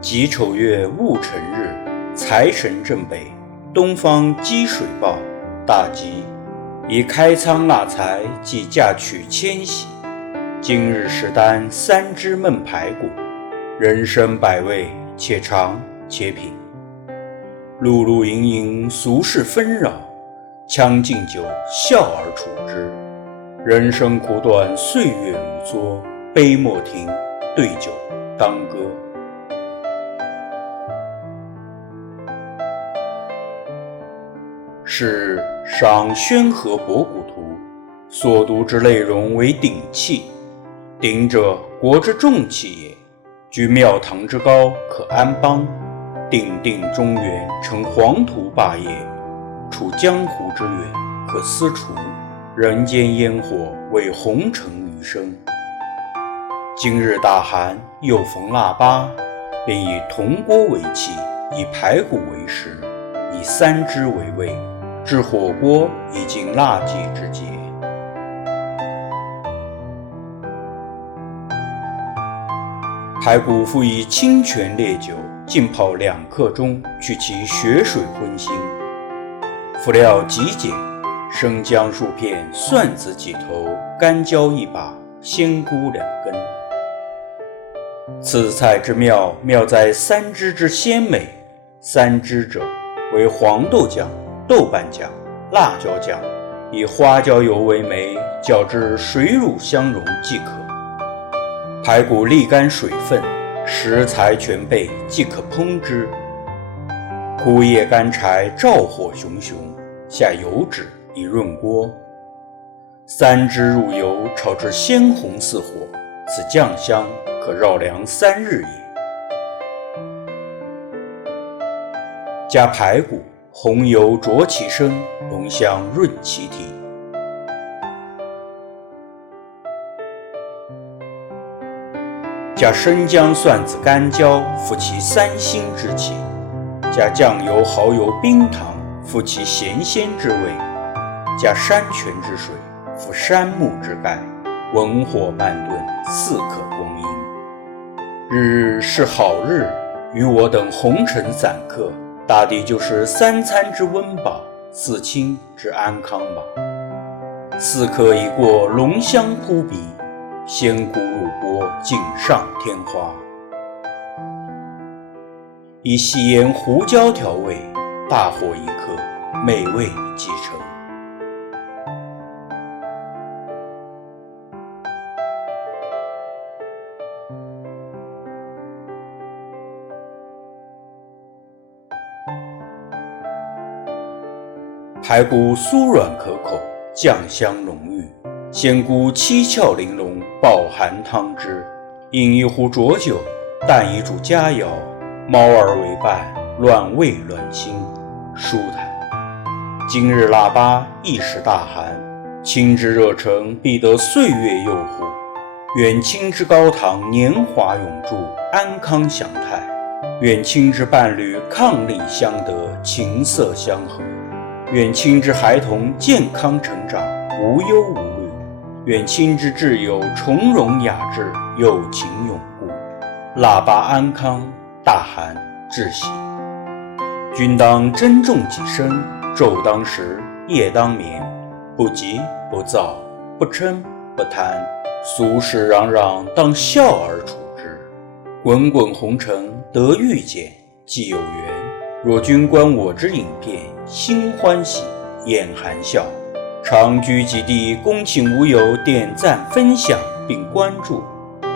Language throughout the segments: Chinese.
己丑月戊辰日，财神正北，东方积水报，大吉，以开仓纳财，即嫁娶迁徙。今日食单3只焖排骨，人生百味，且尝且品。碌碌营营，俗世纷扰，将进酒，笑而处之。人生苦短，岁月如梭，杯莫停，对酒当歌。是赏宣和博古图，所读之内容为鼎器。鼎者，国之重器也，居庙堂之高，可安邦。鼎定中原，成黄土霸业；处江湖之远，可司厨。人间烟火，为红尘余生。今日大寒，又逢腊八，便以铜锅为器，以排骨为食，以3只为味，制火锅，以尽腊祭之节。排骨复以清泉烈酒浸泡2刻钟，去其血水荤腥。辅料极简，生姜数片，蒜子几头，干椒1把，鲜菇2根。此菜之妙，妙在3只之鲜美。3只者，为黄豆酱、豆瓣酱、辣椒酱，以花椒油为媒，搅至水乳相融即可。排骨沥干水分，食材全备，即可烹之。枯叶干柴，照火熊熊，下油脂以润锅。3只入油，炒至鲜红似火，此酱香可绕梁3日也。加排骨，红油灼其身，浓香润其体。加生姜、蒜子、干椒，复其3辛之气；加酱油、蚝油、冰糖，复其咸鲜之味；加山泉之水，复山木之钙。文火慢炖，4刻光阴。日日是好日，于我等红尘散客，大抵就是3餐之温饱，4清之安康吧。4刻已过，浓香扑鼻，鲜菇入锅，锦上添花。以细盐胡椒调味，大火1刻，美味即成。排骨酥软可口，酱香浓郁，鲜菇七窍玲珑，饱含汤汁。饮1壶浊酒，淡1煮佳肴，猫儿为伴，暖胃暖心，舒坦。今日腊八，亦是大寒，亲之热诚，必得岁月佑护。愿亲之高堂年华永驻，安康享泰；愿亲之伴侣伉俪相得，琴瑟相和；愿亲之孩童健康成长，无忧无虑；愿亲之挚友从容雅致，友情永固。腊八安康，大寒至喜。君当珍重己身，昼当食，夜当眠，不急不躁，不嗔不贪，俗世攘攘，当笑而处之。滚滚红尘，得遇见，既有缘。若君观我之影片，心欢喜，眼含笑，常居极地，恭请无友点赞分享并关注。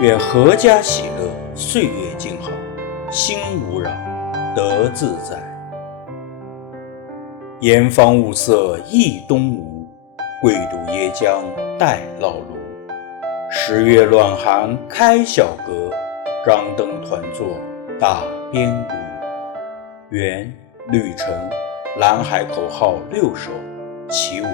愿阖家喜乐，岁月静好，心无扰，得自在。严方物色忆东吴，贵渡椰浆待老卢。10月暖寒开小阁，张灯团坐打边炉。愿旅程蓝海口号6首起舞。